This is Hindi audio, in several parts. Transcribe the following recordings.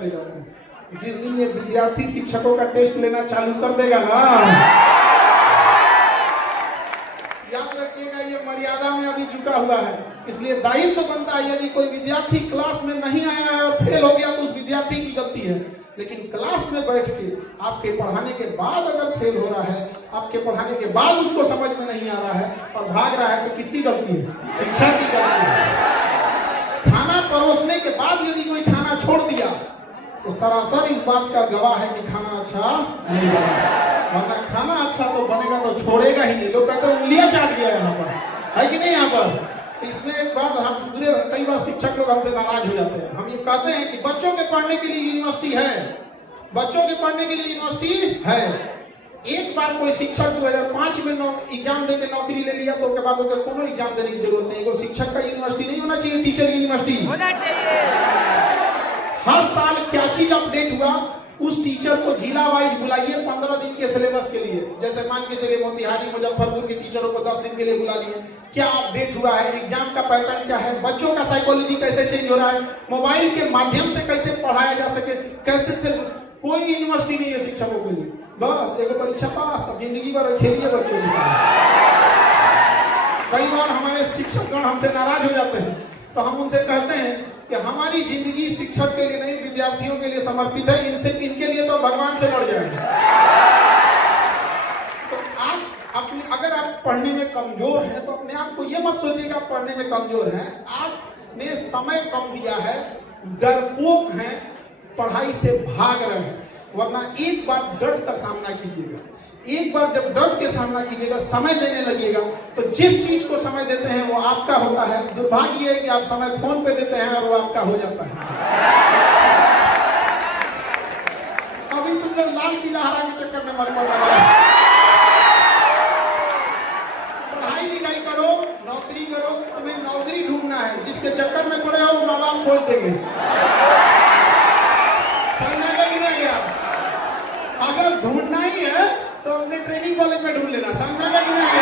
करते जाते हैं। जिस दिन ये विद्यार्थी शिक्षकों का टेस्ट लेना चालू कर देगा ना, याद रखिएगा ये मर्यादा में अभी झुका हुआ है। इसलिए दायित्व तो बनता है, यदि कोई विद्यार्थी क्लास में नहीं आया है और फेल हो गया तो उस विद्यार्थी की गलती है। लेकिन क्लास में बैठ के आपके पढ़ाने के बाद अगर फेल हो रहा है, आपके पढ़ाने के बाद उसको समझ में नहीं आ रहा है और भाग रहा है, तो किसकी गलती है? शिक्षा की गलती है। खाना परोसने के बाद यदि कोई खाना छोड़ दिया तो सरासर इस बात का गवाह है कि खाना अच्छा नहीं बना, वरना खाना अच्छा तो बनेगा तो छोड़ेगा ही नहीं। लोग कहते हैं उंगलियां चाट गया यहाँ पर, है कि नहीं? यहाँ पर इसमें एक बात, हम कई बार शिक्षक लोग हमसे नाराज हो जाते हैं। हम ये कहते हैं कि बच्चों के पढ़ने के लिए यूनिवर्सिटी है, बच्चों के पढ़ने के लिए यूनिवर्सिटी है। एक बार कोई शिक्षक 2005 में एग्जाम देके नौकरी ले लिया तो उसके बाद उसे कोनो एग्जाम देने की जरूरत नहीं। वो शिक्षक का यूनिवर्सिटी नहीं होना चाहिए, टीचर यूनिवर्सिटी होना चाहिए। हर साल क्या चीज अपडेट हुआ, उस टीचर को जिला वाइज बुलाइए 15 दिन के सिलेबस के लिए। जैसे मान के चलिए मोतिहारी मुजफ्फरपुर के टीचरों को 10 दिन के लिए बुला लिए, क्या अपडेट हुआ है, एग्जाम का पैटर्न क्या है, बच्चों का साइकोलॉजी कैसे चेंज हो रहा है, मोबाइल के माध्यम से कैसे पढ़ाया जा सके, कैसे से कोई यूनिवर्सिटी नहीं है शिक्षकों के लिए। बस एक परीक्षा पास, अब जिंदगी भर खेलिए बच्चों के साथ। कई बार हमारे शिक्षकगण हमसे नाराज हो जाते हैं तो हम उनसे कहते हैं कि हमारी जिंदगी शिक्षक के लिए नहीं, विद्यार्थियों के लिए समर्पित है। इनके लिए तो भगवान से लड़ जाएंगे। तो आप अपने, अगर आप पढ़ने में कमजोर हैं तो अपने आप को ये मत सोचिए कि आप पढ़ने में कमजोर हैं। आपने समय कम दिया है, डरपोक हैं, पढ़ाई से भाग रहे हैं। वरना एक बार डट कर सामना कीजिएगा, एक बार जब डट के सामना कीजिएगा, समय देने लगिएगा, तो जिस चीज को समय देते हैं वो आपका होता है। दुर्भाग्य है कि आप समय फोन पे देते हैं और वो आपका हो जाता है। अभी तुम लोग लाल पीला हरा के चक्कर में मर पड़ा है। पढ़ाई लिखाई करो, नौकरी करो, तुम्हें नौकरी ढूंढना है, जिसके चक्कर में पड़े हो माँ बाप खोज देंगे। अगर ढूंढना ही है तो अपने ट्रेनिंग कॉलेज में ढूंढ लेना, समझा कि नहीं?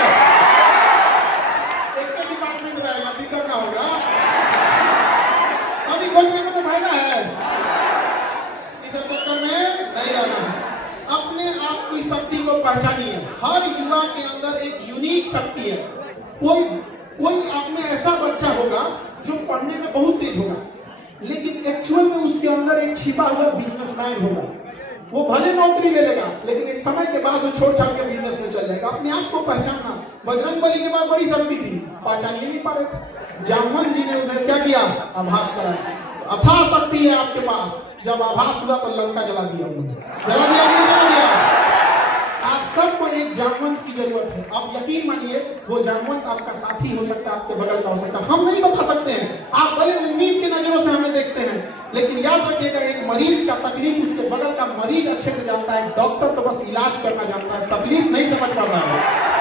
एक तो डिपार्टमेंट रहेगा, दिक्कत ना होगा। अभी खोजने में तो फायदा है, इस चक्कर में नहीं रहना है। अपने आप की शक्ति को पहचानिए। हर युवा के अंदर एक यूनिक शक्ति है। कोई आप में ऐसा बच्चा होगा जो पढ़ने में बहुत तेज होगा, लेकिन एक्चुअल में उसके अंदर एक छिपा हुआ बिजनेसमैन होगा। वो भले नौकरी ले लेगा, लेकिन एक समय के बाद वो छोड़ छाड़ के बिजनेस में चल जाएगा। अपने आप को पहचानना। बजरंगबली के पास बड़ी शक्ति थी, पहचान ही नहीं पा रहे थे। जामवन जी ने उधर क्या किया? आभास कराया। अथाह शक्ति है आपके पास। जब आभास हुआ तो लंका जला दिया उन्होंने, जला दिया। आप सबको एक जामवंत की जरूरत है। आप यकीन मानिए, वो जामवंत आपका साथी हो सकता है, आपके बगल का हो सकता है। हम नहीं बता सकते हैं, आप बड़े उम्मीद की नजरों से हमें देखते हैं, लेकिन याद रखिएगा, एक मरीज का तकलीफ उसके बगल का मरीज अच्छे से जानता है। डॉक्टर तो बस इलाज करना जानता है, तकलीफ नहीं समझ पा रहा है।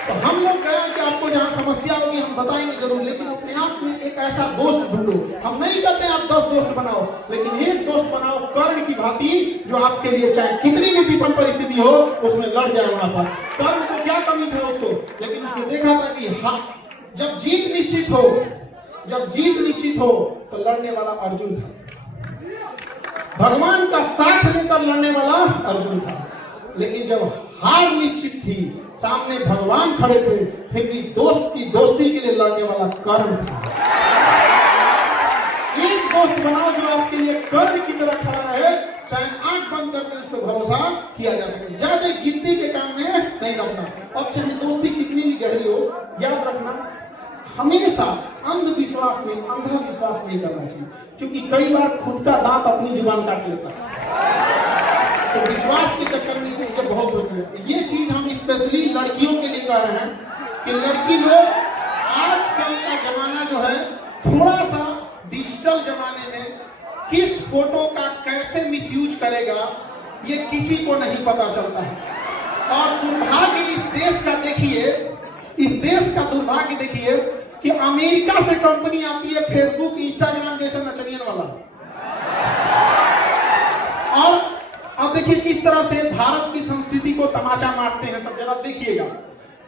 तो हम लोग कह रहे हैं कि आपको जहाँ समस्या होगी हम बताएंगे जरूर, लेकिन अपने आप में एक ऐसा दोस्त ढूंढो। हम नहीं कहते आप 10 दोस्त बनाओ, लेकिन एक दोस्त बनाओ कर्ण की भांति, जो आपके लिए चाहे कितनी भी विषम परिस्थिति हो उसमें लड़ जाए वहां पर। कर्ण को क्या कमी था उसको, लेकिन उसने देखा था कि जब जीत निश्चित हो तो लड़ने वाला अर्जुन था। भगवान का साथ लेकर लड़ने वाला अर्जुन था। लेकिन जब हार निश्चित थी, सामने भगवान खड़े थे, फिर भी दोस्त की दोस्ती के लिए लड़ने वाला कर्ण था। एक दोस्त बनाओ जो आपके लिए कर्ण की तरह खड़ा रहे, चाहे आंख बंद करके उस पर भरोसा किया जा सके। ज्यादा गिनती के काम में नहीं रखना। और चाहे दोस्ती कितनी भी गहरी हो, याद रखना, हमेशा अंधविश्वास नहीं, अंधा विश्वास नहीं करना चाहिए, क्योंकि कई बार खुद का दांत अपनी जुबान काट लेता है। तो विश्वास के चक्कर में ये चीजें बहुत होती है। ये चीज हम स्पेशली लड़कियों के लिए कह रहे हैं कि लड़की लोग, आजकल का जमाना जो है, थोड़ा सा डिजिटल जमाने में किस फोटो का कैसे मिसयूज करेगा ये किसी को नहीं पता चलता है। और दुर्भाग्य इस देश का देखिए, इस देश का दुर्भाग्य देखिए कि अमेरिका से कंपनी आती है फेसबुक, इंस्टाग्राम जैसे नचनियन वाला, और अब देखिए किस तरह से भारत की संस्कृति को तमाचा मारते हैं सब। जरा देखिएगा,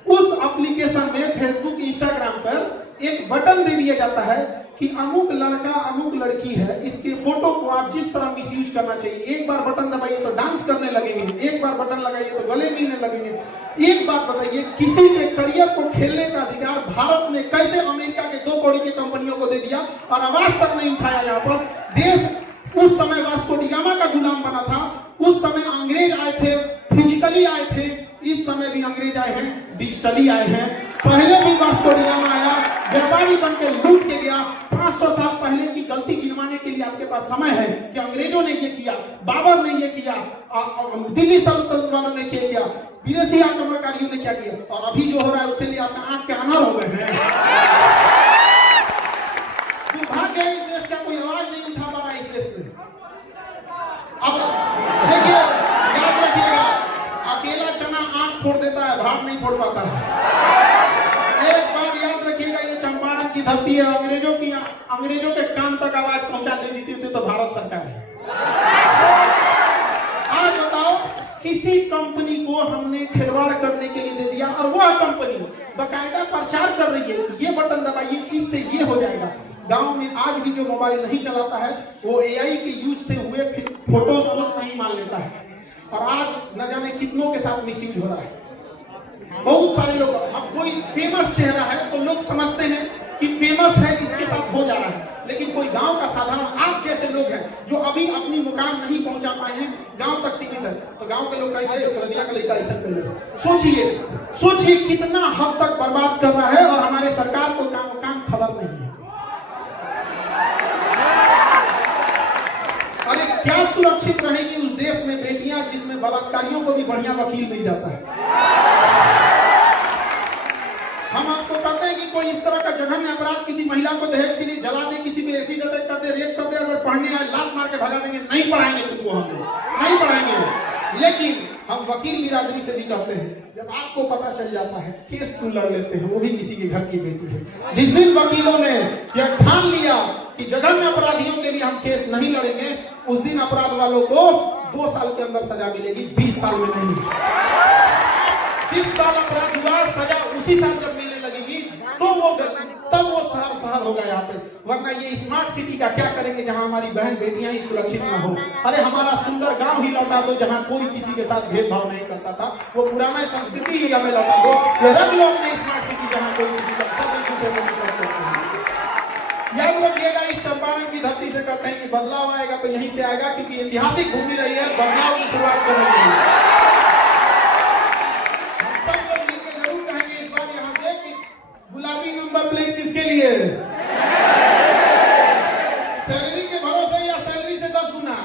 उस एप्लीकेशन में फेसबुक, इंस्टाग्राम पर एक बटन दे दिया जाता है कि अमुक लड़का अमुक लड़की है, इसके फोटो को आप जिस तरह मिसयूज करना चाहिए, एक बार बटन दबाइए तो डांस करने लगेंगे, एक बार बटन लगाइए तो गले मिलने लगेंगे। एक बात बताइए, किसी के करियर को खेलने का अधिकार भारत ने कैसे अमेरिका के 2 कौड़ी की कंपनियों को दे दिया और आवाज तक नहीं उठाया? यहाँ पर देश उस समय वास्को डी गामा का गुलाम बना था, उस समय अंग्रेज आए थे, फिजिकली आए थे, इस समय भी अंग्रेज आए हैं, डिजिटली आए हैं। पहले भी वास्को डी गामा आया, व्यापारी बन के लूट के गया। 500 साल पहले की गलती गिनवाने के लिए आपके पास समय है कि अंग्रेजों ने ये किया, बाबर ने ये किया, दिल्ली सल्तनत वालों ने क्या किया, विदेशी आक्रमणकारियों ने क्या किया, और अभी जो हो रहा है उसके लिए आपने आंख के अनार हो गए हैं। दुर्भाग्य है इस देश का कोई आवाज नहीं उठा पा रहा है इस देश में। अब देखिए, याद रखिएगा, अकेला चना आंख फोड़ देता है, भाग नहीं फोड़ पाता है। एक बार याद रखिएगा, ये चंपारण की धरती है, अंग्रेजों के कान तक आवाज पहुंचा दे दी थी तो भारत सरकार है। आज बताओ, किसी कंपनी को हमने खिलवाड़ करने के लिए दे दिया और वह कंपनी बाकायदा प्रचार कर रही है, ये बटन दबाइए इससे ये हो जाएगा। गांव में आज भी जो मोबाइल नहीं चलाता है वो एआई के यूज से हुए फोटोज को सही मान लेता है, और आज न जाने कितनों के साथ मिसयूज हो रहा है। बहुत सारे लोग, अब कोई फेमस चेहरा है तो लोग समझते हैं कि फेमस है इसके साथ हो जा रहा है, लेकिन कोई गांव का साधारण आप जैसे लोग हैं जो अभी अपनी मुकाम नहीं पहुंचा पाए हैं, गांव तक सीमित है, तो गांव के लोग सोचिए कितना हद तक बर्बाद कर रहा है, और हमारे सरकार को काम खबर नहीं है। अरे क्या सुरक्षित रहेगी उस देश में बेटियां जिसमें बलात्कारियों को भी बढ़िया वकील मिल जाता है। हम आपको कहते हैं कि कोई इस तरह का जघन्य अपराध किसी महिला को दहेज के लिए जला दे, किसी पे एसिड अटैक कर दे, रेप कर दे, अगर पढ़ने आए लात मार के भगा देंगे, नहीं पढ़ाएंगे तुमको, हम लोग नहीं पढ़ाएंगे। लेकिन हम वकील बिरादरी से भी कहते हैं, जब आपको पता चल जाता है केस क्यों लड़ लेते हैं, वो भी किसी के घर की बेटी है। जिस दिन वकीलों ने यह ठान लिया कि जघन्य अपराधियों के लिए हम केस नहीं लड़ेंगे, उस दिन अपराध वालों को 2 साल के अंदर सजा मिलेगी, 20 साल में नहीं। जिस साल अपराध हुआ सजा उसी साल जब मिलने लगेगी तो तब वो शहर होगा यहाँ पे। वरना ये स्मार्ट सिटी का क्या करेंगे जहाँ हमारी बहन बेटियां ही सुरक्षित ना हो। अरे हमारा सुंदर गांव ही लौटा दो जहाँ कोई किसी के साथ भेदभाव नहीं करता था, वो पुराना संस्कृति ही हमें लौटा दो। ये रख लो अपनी स्मार्ट सिटी जहाँ कोई किसी का सब एक दूसरे से मतलब करते हैं। याद रखिएगा, इस चंपारण की धरती से कहते हैं कि बदलाव आएगा तो यहीं से आएगा, क्योंकि ऐतिहासिक भूमि रही है बदलाव की शुरुआत करने के लिए। गुलाबी नंबर प्लेट किसके लिए? सैलरी के भरोसे या सैलरी से 10 गुना?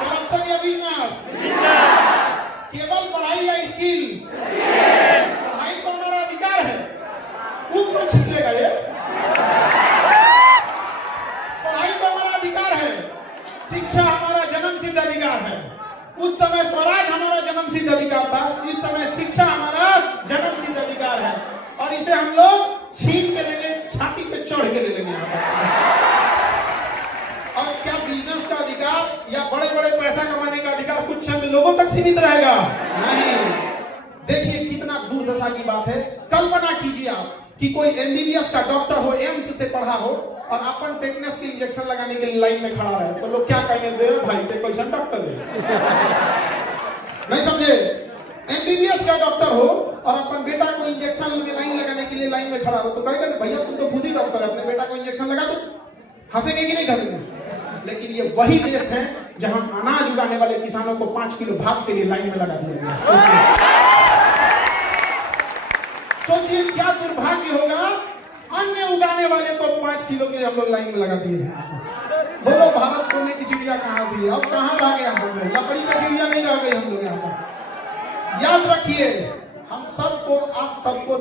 करप्शन या बिजनेस? केवल पढ़ाई या स्किल? पढ़ाई तो हमारा अधिकार है, वो कौन छीन लेगा? ये पढ़ाई तो हमारा अधिकार है, शिक्षा हमारा जन्मसिद्ध अधिकार है। उस समय स्वराज हमारा जन्मसिद्ध अधिकार था, इस समय शिक्षा हमारा जन्मसिद्ध अधिकार है, और इसे हम लोग छीन के लेंगे, छाती पे चढ़ के ले लेंगे। और क्या बिजनेस का अधिकार या बड़े बड़े पैसा कमाने का अधिकार कुछ चंद लोगों तक सीमित रहेगा? नहीं। देखिए कितना दुर्दशा की बात है। कल्पना कीजिए आप कि कोई एमबीबीएस का डॉक्टर हो, एम्स से पढ़ा हो, और अपन टेटनस के इंजेक्शन लगाने के लिए लाइन में खड़ा रहे, तो लोग क्या कहेंगे? दे भाई ते कैसा डॉक्टर है? नहीं समझे? एमबीबीएस का डॉक्टर हो और अपन बेटा को इंजेक्शन में लाइन लगाने के लिए लाइन में खड़ा हो, तो कहेगा भैया तुम तो खुद ही डॉक्टर है, अपने बेटा को इंजेक्शन लगा दो। हंसेंगे कि नहीं हंसेंगे? लेकिन ये वही देश है जहां अनाज उगाने वाले किसानों को 5 किलो भात के लिए लाइन में लगा दिया गया। सोचिए क्या दुर्भाग्य होगा, अन्य उगाने वाले को 5 किलो के हम लोग लाइन में लगा दिए हैं। बोलो भारत सोने की चिड़िया कहाँ थी, अब कहाँ रह गया? हम लोग लकड़ी का चिड़िया नहीं रह गई हम लोग यहाँ पर। याद रखिए, हम सबको, आप सबको